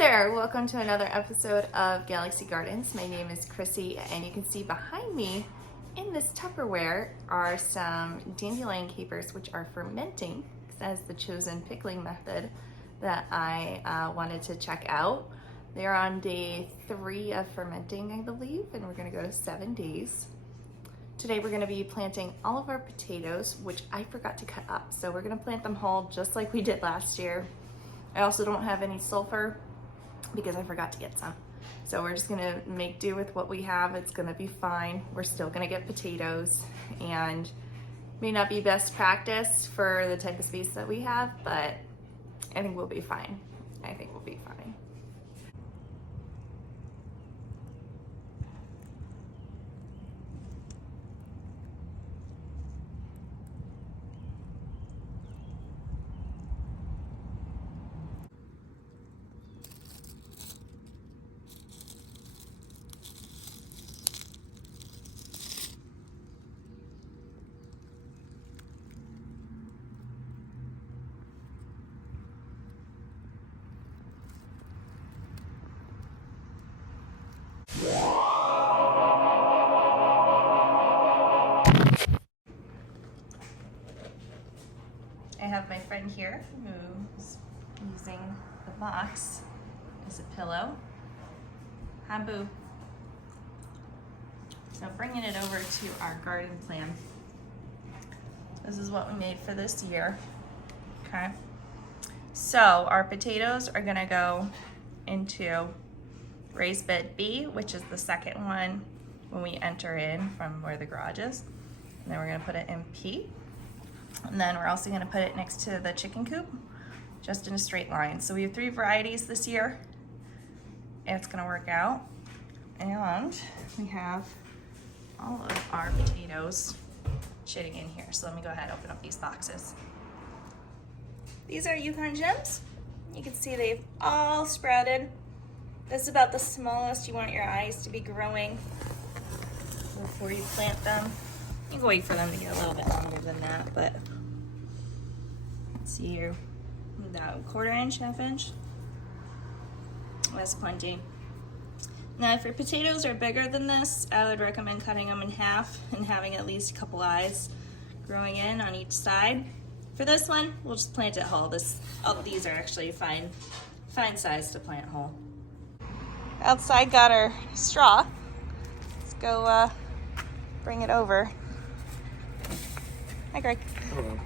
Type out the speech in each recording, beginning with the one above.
there, welcome to another episode of Galaxy Gardens. My name is Chrissy, and you can see behind me in this Tupperware are some dandelion capers which are fermenting. That's the chosen pickling method that I wanted to check out. They're on day 3 of fermenting, I believe, and we're gonna go to 7 days. Today we're gonna be planting all of our potatoes, which I forgot to cut up. So we're gonna plant them whole just like we did last year. I also don't have any sulfur because I forgot to get some. So we're just gonna make do with what we have. It's gonna be fine. We're still gonna get potatoes, and may not be best practice for the type of space that we have, but I think we'll be fine. I think we'll be fine. I have my friend here who's using the box as a pillow. Hi, Boo. So bringing it over to our garden plan. This is what we made for this year. Okay. So our potatoes are gonna go into raised bed B, which is the second one when we enter in from where the garage is. And then we're gonna put it in P. And then we're also gonna put it next to the chicken coop, just in a straight line. So we have 3 varieties this year. It's gonna work out. And we have all of our potatoes sitting in here. So let me go ahead and open up these boxes. These are Yukon gems. You can see they've all sprouted. This is about the smallest you want your eyes to be growing before you plant them. You can wait for them to get a little bit longer than that, but let's see here, about 1/4 inch, 1/2 inch. That's plenty. Now, if your potatoes are bigger than this, I would recommend cutting them in half and having at least a couple eyes growing in on each side. For this one, we'll just plant it whole. These are actually fine size to plant whole. Outside got our straw. Let's go bring it over. Hi, Greg. Hello.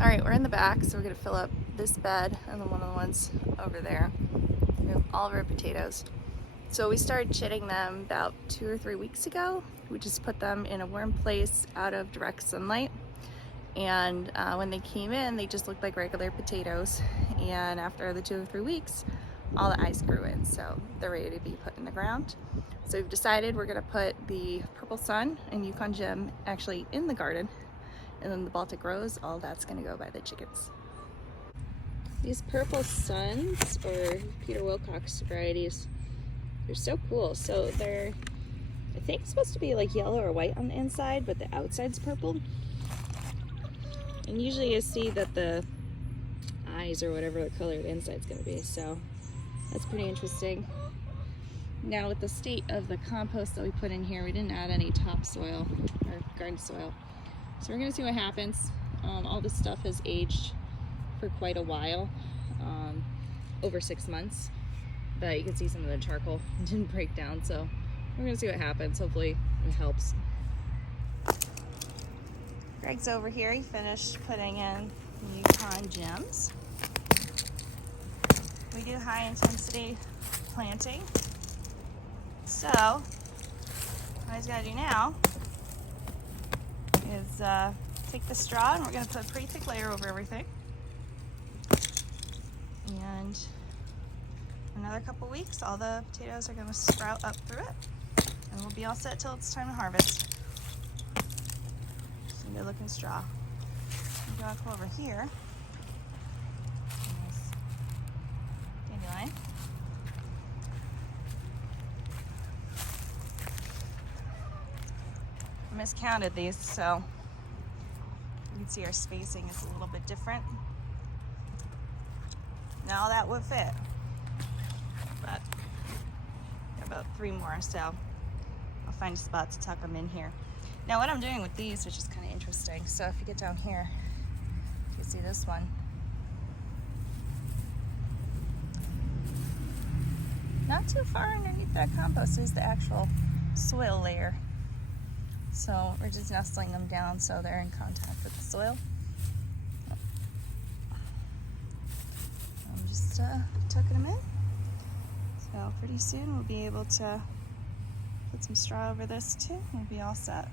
All right, we're in the back, so we're gonna fill up this bed and then one of the ones over there. We have all of our potatoes. So we started chitting them about 2 or 3 weeks ago. We just put them in a warm place out of direct sunlight. And when they came in, they just looked like regular potatoes. And after the 2 or 3 weeks, all the eyes grew in, so they're ready to be put in the ground. So we've decided we're gonna put the Purple Sun and Yukon Gem actually in the garden, and then the Baltic Rose, all that's gonna go by the chickens. These Purple Suns, or Peter Wilcox varieties, they're so cool. So they're, I think, supposed to be like yellow or white on the inside, but the outside's purple. And usually you see that the eyes or whatever the color the inside's gonna be, so that's pretty interesting. Now, with the state of the compost that we put in here, we didn't add any topsoil or garden soil. So we're gonna see what happens. All this stuff has aged for quite a while, over 6 months, but you can see some of the charcoal didn't break down, so we're gonna see what happens. Hopefully it helps. Greg's over here. He finished putting in the Yukon gems. We do high intensity planting. So what he's gotta do now is take the straw, and we're gonna put a pretty thick layer over everything. And in another couple weeks, all the potatoes are gonna sprout up through it, and we'll be all set till it's time to harvest. Good looking straw. I'm gonna go over here. Nice dandelion. I miscounted these, so You can see our spacing is a little bit different. Now that would fit, but about 3 more, so I'll find a spot to tuck them in here. Now what I'm doing with these, which is kind of interesting, so if you get down here, you can see this one. Not too far underneath that compost is the actual soil layer. So we're just nestling them down so they're in contact with the soil. I'm just tucking them in. So pretty soon we'll be able to put some straw over this too. We'll be all set.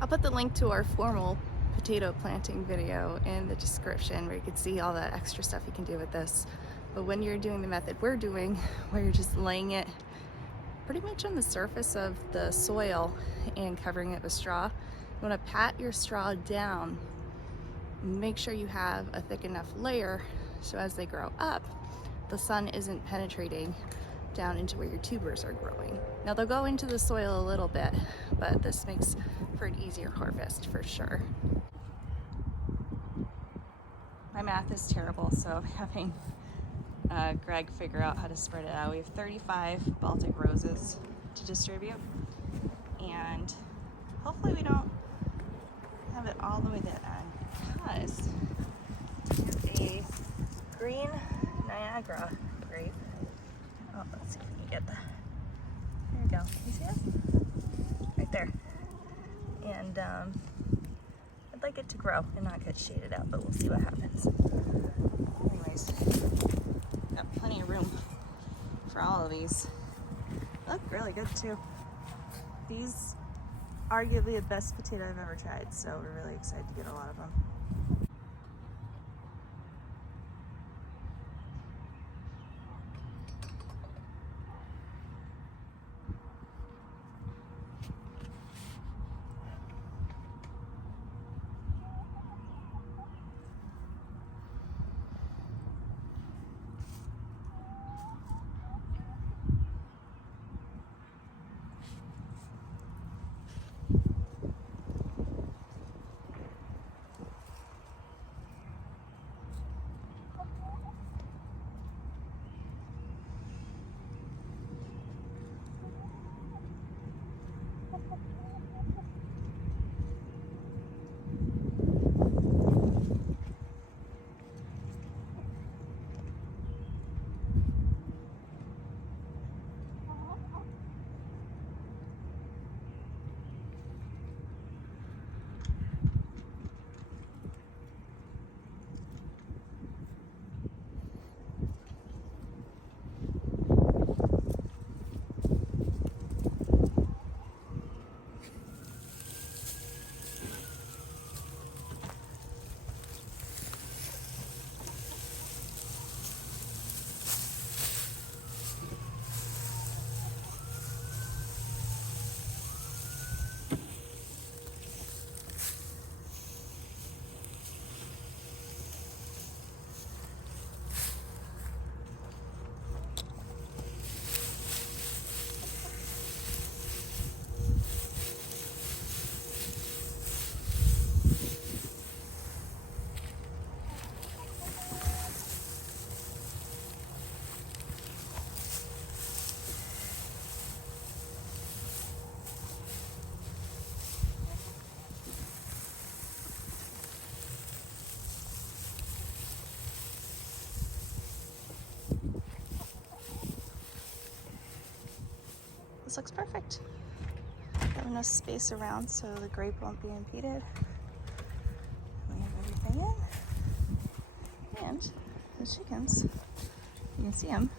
I'll put the link to our formal potato planting video in the description where you can see all the extra stuff you can do with this. But when you're doing the method we're doing, where you're just laying it pretty much on the surface of the soil and covering it with straw, you want to pat your straw down. Make sure you have a thick enough layer so as they grow up, the sun isn't penetrating down into where your tubers are growing. Now they'll go into the soil a little bit, but this makes for an easier harvest for sure. My math is terrible, so having Greg figure out how to spread it out. We have 35 Baltic roses to distribute, and hopefully we don't have it all the way to the end, because we have a green Niagara grape. Oh, let's see if we can get that. There we go. Can you see it? Right there. And I'd like it to grow and not get shaded out, but we'll see what happens. Anyways, got plenty of room for all of these. They look really good too. These arguably the best potato I've ever tried, so we're really excited to get a lot of them. This looks perfect. Have enough space around so the grape won't be impeded. We have everything in. And the chickens, you can see them,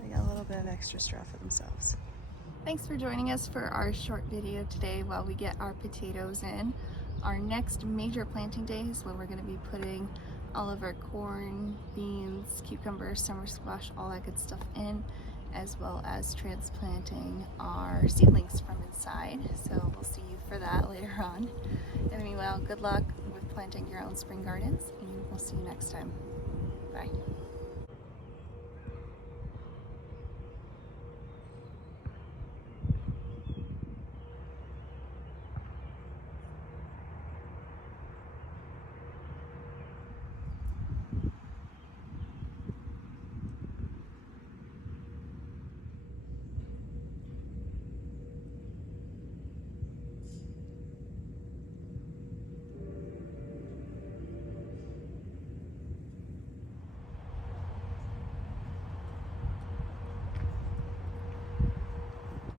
they got a little bit of extra straw for themselves. Thanks for joining us for our short video today while we get our potatoes in. Our next major planting day is when we're going to be putting all of our corn, beans, cucumbers, summer squash, all that good stuff in, as well as transplanting our seedlings from inside. So we'll see you for that later on. And meanwhile, good luck with planting your own spring gardens, and we'll see you next time. Bye.